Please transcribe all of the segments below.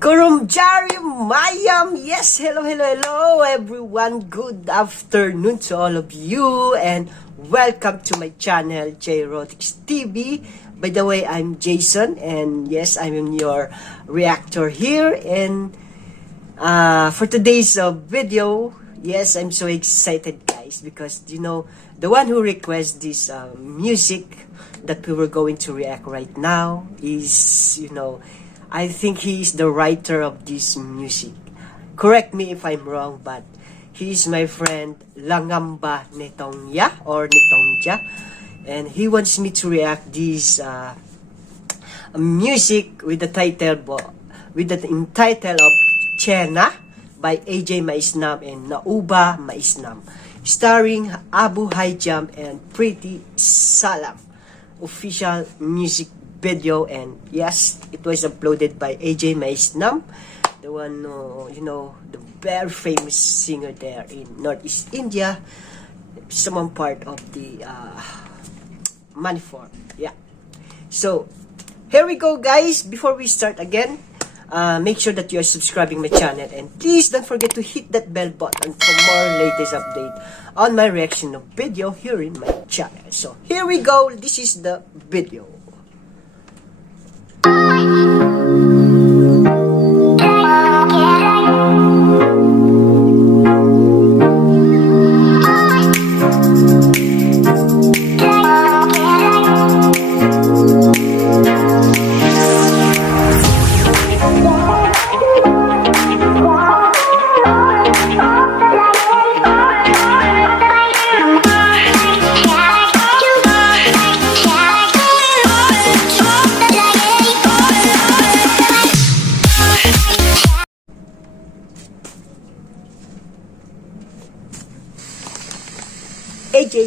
Rosario Mayam. Yes, hello everyone. Good afternoon to all of you and welcome to my channel, Jayrotics TV. By the way, I'm Jayson and yes, I'm your reactor here. And for today's video, yes, I'm so excited guys because you know, the one who requests this music that we were going to react right now is, you know, I think he is the writer of this music. Correct me if I'm wrong, but he is my friend Langamba Netongya or Netongja, and he wants me to react this music with the title of Cheina by Maisnam and Naoba Maisnam, starring Abu Hijam and Prity Salam. Official music video, and yes, it was uploaded by Maisnam, the one you know, the very famous singer there in Northeast India, some part of the Manipuri. Yeah, so here we go guys. Before we start again, make sure that you are subscribing my channel, and please don't forget to hit that bell button for more latest update on my reaction of video here in my channel. So here we go. This is the video.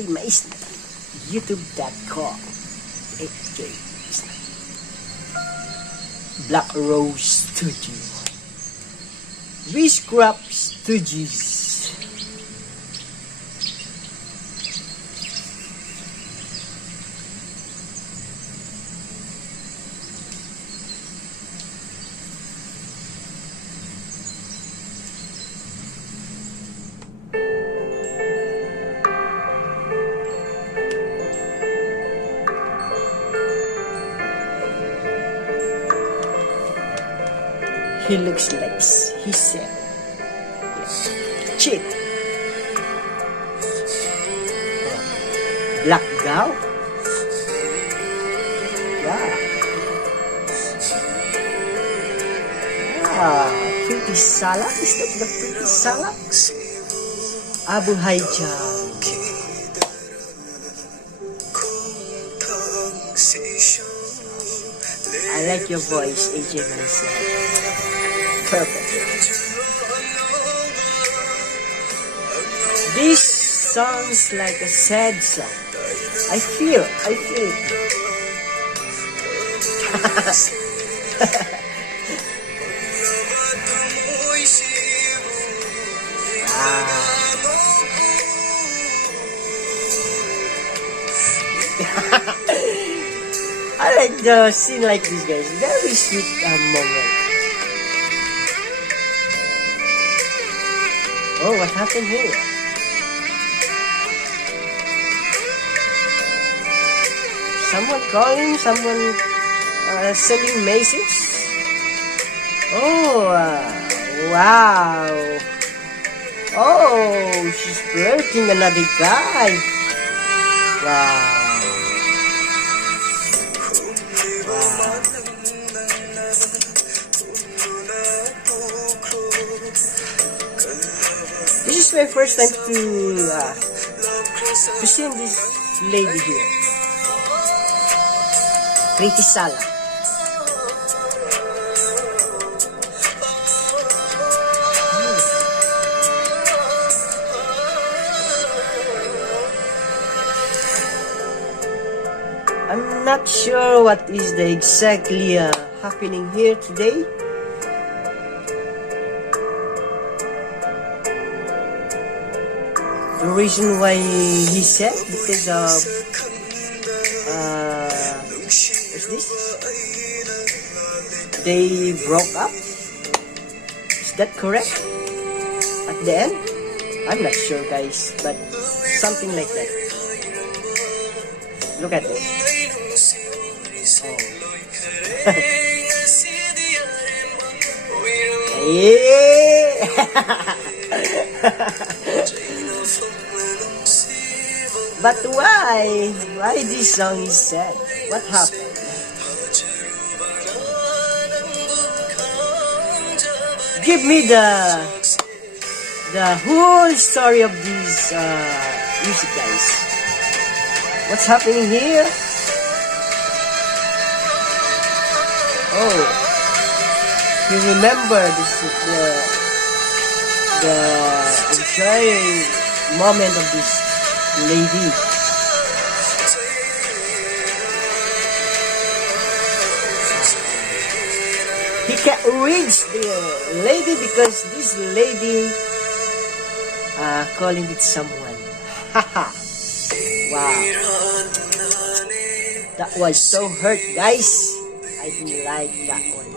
Maisnam, youtube.com. Maisnam, Black Rose Studio, Wishcraft Studios. He looks like he said chick. Black gown. Yeah. Pretty Salam. Is that the Pretty Salam? Abu Hijam. I like your voice, Maisnam. Perfect. This sounds like a sad song. I feel it. I like the scene like this, guys. Very sweet moment. Oh, what happened here? Someone calling? Someone sending message? Oh, wow. Oh, she's flirting another guy. Wow. This is my first time to see this lady here, Prity Salam. I'm not sure what is the exactly happening here today. The reason why he said because of what's this? They broke up that correct? At the end? I'm not sure, guys, but something like that. Look at it. Oh. Yeah. But why? Why this song is sad? What happened? Give me the whole story of this music, guys. What's happening here? Oh, you remember this the entire moment of this lady. He can't reach the lady because this lady calling with someone. Haha. Wow. That was so hurt, guys. I didn't like that one.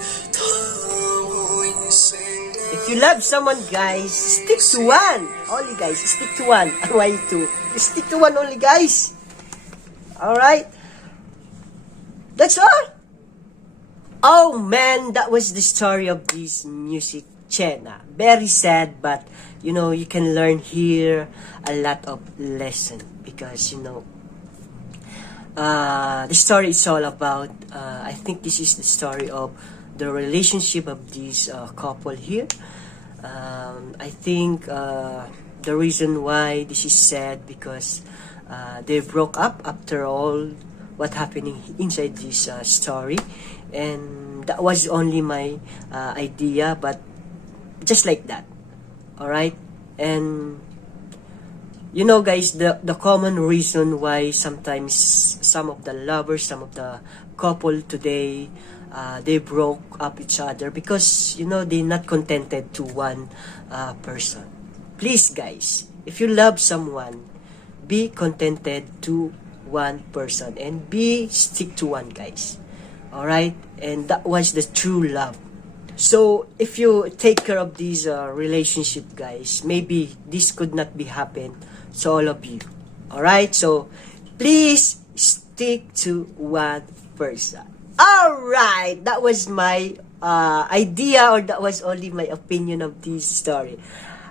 If you love someone, guys, stick to one. Only, guys, stick to one. Why two? Stick to one only, guys. Alright? That's all. Oh man, that was the story of this music, Cheina. Very sad, but you know, you can learn here a lot of lesson because you know, the story is all about. I think this is the story of the relationship of this couple here. I think the reason why this is sad because they broke up after all what happening inside this story, and that was only my idea, but just like that. All right, and you know, guys, the common reason why sometimes some of the lovers, some of the couple today, they broke up each other because you know they're not contented to one person. Please, guys, if you love someone, be contented to one person and be stick to one, guys. All right, and that was the true love. So if you take care of this relationship, guys, maybe this could not be happen to all of you. All right, so please stick to one person. All right, that was my idea, or that was only my opinion of this story.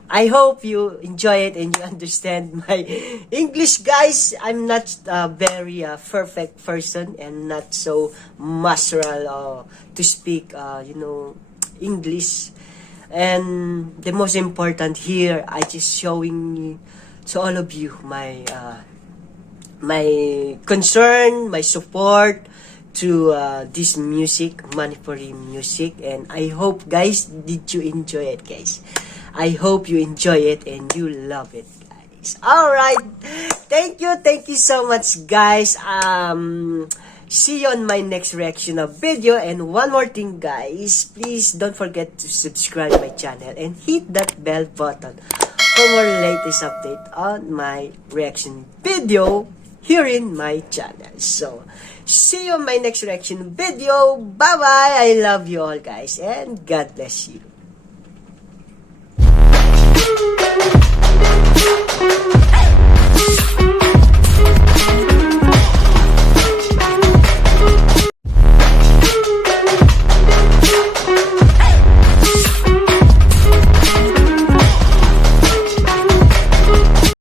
I hope you enjoy it and you understand my English, guys. I'm not a very perfect person and not so masteral to speak, you know, English. And the most important here, I just showing to all of you my my concern, my support to this music, Manipuri music. And I hope, guys, did you enjoy it, guys? I hope you enjoy it and you love it, guys. Alright, thank you so much, guys. See you on my next reaction of video. And one more thing, guys, please don't forget to subscribe my channel and hit that bell button for more latest update on my reaction video here in my channel. So see you on my next reaction video. Bye bye. I love you all, guys, and God bless you.